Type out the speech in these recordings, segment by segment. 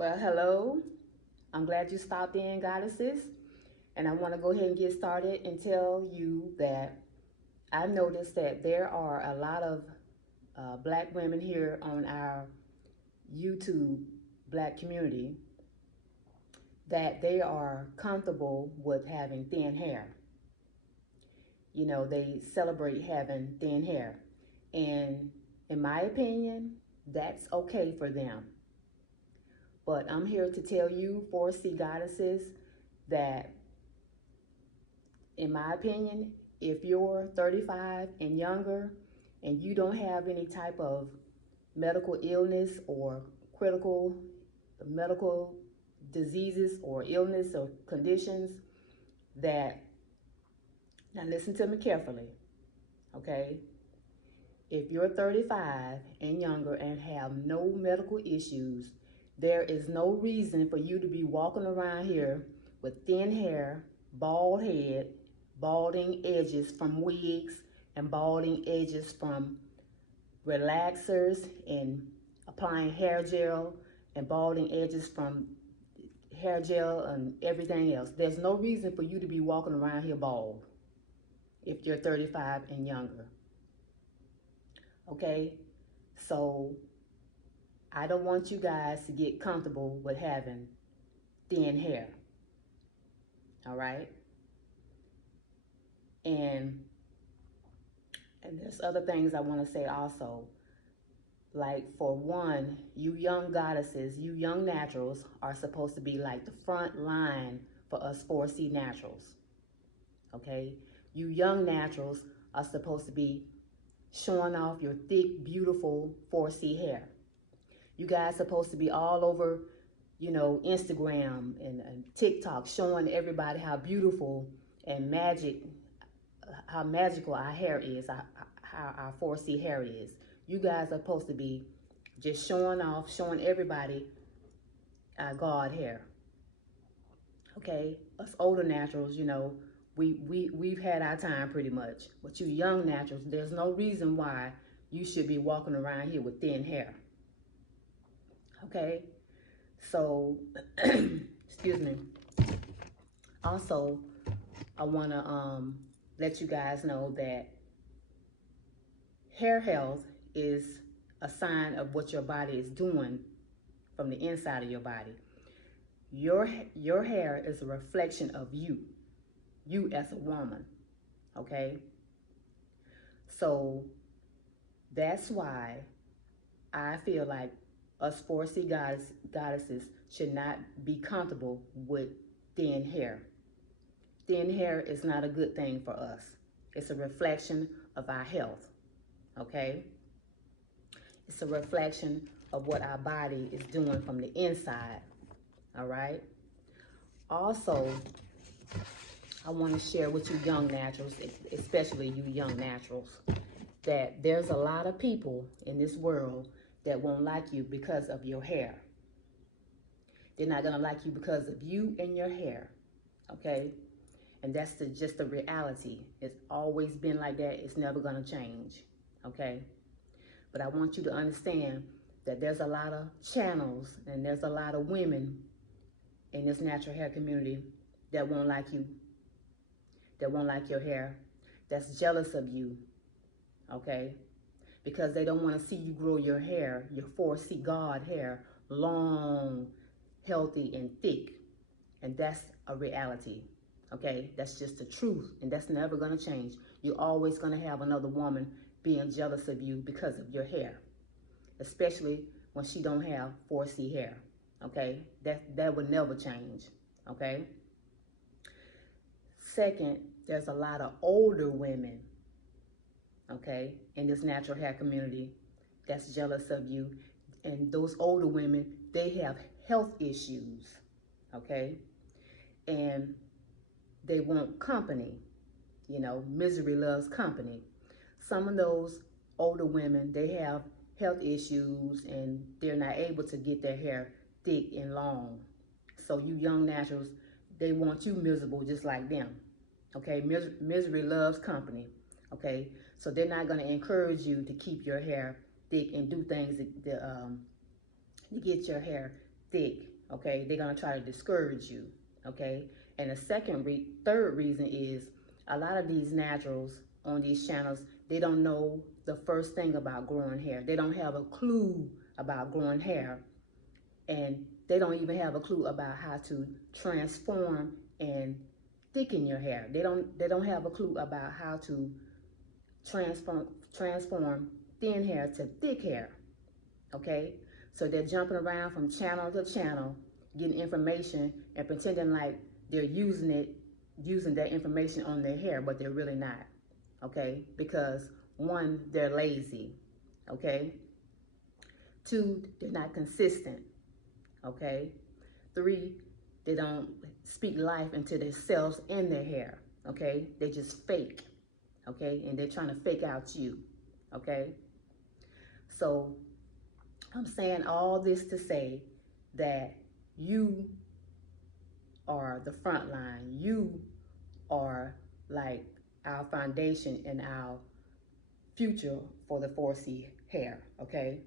Well, hello. I'm glad you stopped in, goddesses. And I want to go ahead and get started and tell you that I noticed that there are a lot of black women here on our YouTube black community that they are comfortable with having thin hair. You know, they celebrate having thin hair. And in my opinion, that's okay for them. But I'm here to tell you, 4C goddesses, that in my opinion, if you're 35 and younger and you don't have any type of medical illness or critical medical diseases or illness or conditions, that, now listen to me carefully, okay? If you're 35 and younger and have no medical issues, there is no reason for you to be walking around here with thin hair, bald head, balding edges from wigs, and balding edges from relaxers, and applying hair gel, and balding edges from hair gel and everything else. There's no reason for you to be walking around here bald if you're 35 and younger. Okay, so I don't want you guys to get comfortable with having thin hair. All right, and there's other things I want to say also. Like, for one, you young goddesses, you young naturals are supposed to be like the front line for us 4C naturals. Okay, you young naturals are supposed to be showing off your thick, beautiful 4C hair. You guys supposed to be all over, you know, Instagram and TikTok, showing everybody how beautiful and how magical our hair is, how our 4C hair is. You guys are supposed to be just showing off, showing everybody our God hair. Okay, us older naturals, you know, we've had our time pretty much. But you young naturals, there's no reason why you should be walking around here with thin hair. Okay, so excuse me. Also, I want to let you guys know that hair health is a sign of what your body is doing from the inside of your body. Your hair is a reflection of you as a woman, okay? So that's why I feel like us 4C goddesses should not be comfortable with thin hair. Thin hair is not a good thing for us. It's a reflection of our health, okay? It's a reflection of what our body is doing from the inside, all right? Also, I want to share with you young naturals, especially you young naturals, that there's a lot of people in this world that won't like you because of your hair. They're not going to like you because of you and your hair, okay? And that's just the reality. It's always been like that. It's never going to change, okay? But I want you to understand that there's a lot of channels and there's a lot of women in this natural hair community that won't like you, that won't like your hair, that's jealous of you, okay? Because they don't want to see you grow your hair, your 4C God hair, long, healthy, and thick. And that's a reality, okay? That's just the truth, and that's never going to change. You're always going to have another woman being jealous of you because of your hair, especially when she don't have 4C hair, okay? That would never change, okay? Second, there's a lot of older women, okay, in this natural hair community that's jealous of you. And those older women, they have health issues, okay? And they want company. You know, misery loves company. Some of those older women, they have health issues and they're not able to get their hair thick and long. So you young naturals, they want you miserable just like them, okay? Misery loves company, okay? So they're not going to encourage you to keep your hair thick and do things to get your hair thick, okay? They're gonna try to discourage you, okay? And the third reason is a lot of these naturals on these channels, they don't know the first thing about growing hair. They don't have a clue about growing hair, and they don't even have a clue about how to transform and thicken your hair. They don't have a clue about how to transform thin hair to thick hair, okay? So they're jumping around from channel to channel, getting information and pretending like they're using that information on their hair, but they're really not, okay? Because one, they're lazy, okay? Two, they're not consistent, okay? Three, they don't speak life into themselves and their hair, okay? They just fake, okay? And they're trying to fake out you, okay? So I'm saying all this to say that you are the front line. You are like our foundation and our future for the 4C hair, okay?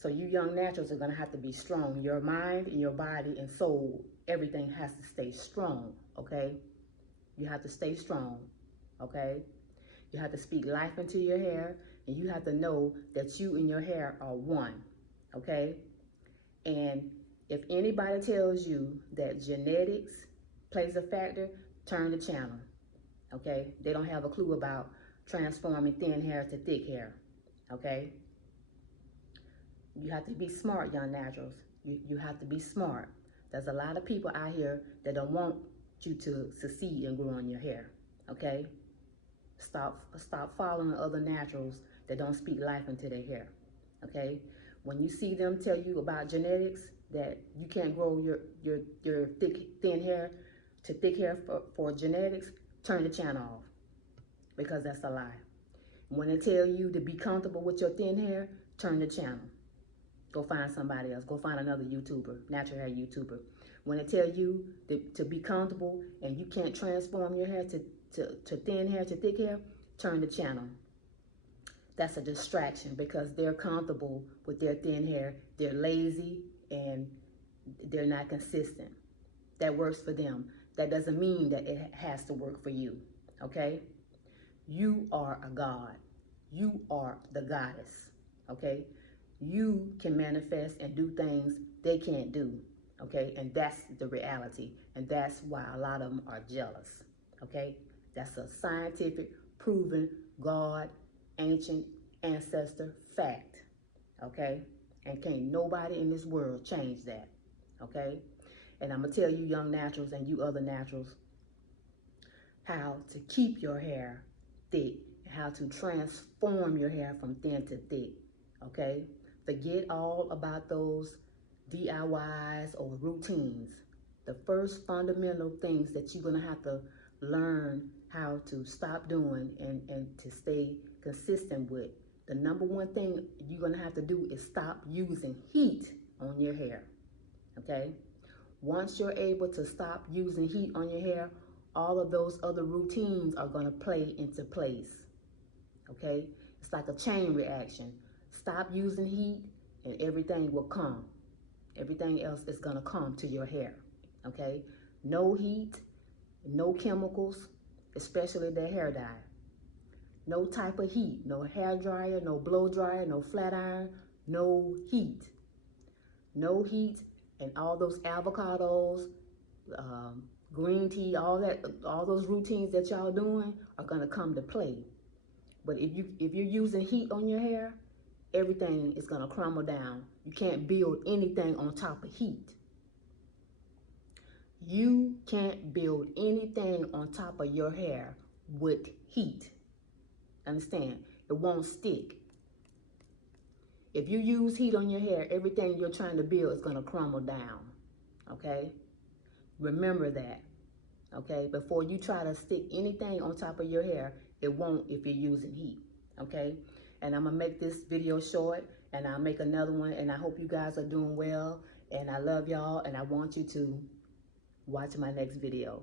So you young naturals are gonna have to be strong. Your mind and your body and soul, everything has to stay strong, okay? You have to stay strong, okay? You have to speak life into your hair, and you have to know that you and your hair are one, okay? And if anybody tells you that genetics plays a factor, turn the channel, okay? They don't have a clue about transforming thin hair to thick hair, okay? You have to be smart, young naturals. You have to be smart. There's a lot of people out here that don't want you to succeed in growing your hair, okay? Stop following other naturals that don't speak life into their hair, okay? When you see them tell you about genetics, that you can't grow your thin hair to thick hair for genetics, turn the channel off, because that's a lie. When they tell you to be comfortable with your thin hair, turn the channel. Go find somebody else. Go find another YouTuber, natural hair YouTuber. When they tell you to be comfortable and you can't transform your hair to thin hair to thick hair, turn the channel. That's a distraction, because they're comfortable with their thin hair. They're lazy and they're not consistent. That works for them. That doesn't mean that it has to work for you, okay? You are a god. You are the goddess, okay? You can manifest and do things they can't do, okay? And that's the reality. And that's why a lot of them are jealous, okay? That's a scientific, proven, God, ancient, ancestor fact, okay? And can't nobody in this world change that, okay? And I'm gonna tell you young naturals and you other naturals how to keep your hair thick, and how to transform your hair from thin to thick, okay? Forget all about those DIYs or routines. The first fundamental things that you're gonna have to learn how to stop doing and to stay consistent with. The number one thing you're gonna have to do is stop using heat on your hair, okay? Once you're able to stop using heat on your hair, all of those other routines are gonna play into place, okay? It's like a chain reaction. Stop using heat and everything will come. Everything else is gonna come to your hair, okay? No heat, no chemicals, especially the hair dye. No type of heat, no hair dryer, no blow dryer, no flat iron, no heat. No heat, and all those avocados, green tea, all those routines that y'all doing are gonna come to play. But if you're using heat on your hair, everything is gonna crumble down. You can't build anything on top of heat. You can't build anything on top of your hair with heat. Understand? It won't stick. If you use heat on your hair, everything you're trying to build is gonna crumble down, okay? Remember that, okay? Before you try to stick anything on top of your hair, it won't if you're using heat, okay? And I'm gonna make this video short, and I'll make another one, and I hope you guys are doing well, and I love y'all, and I want you to watch my next video.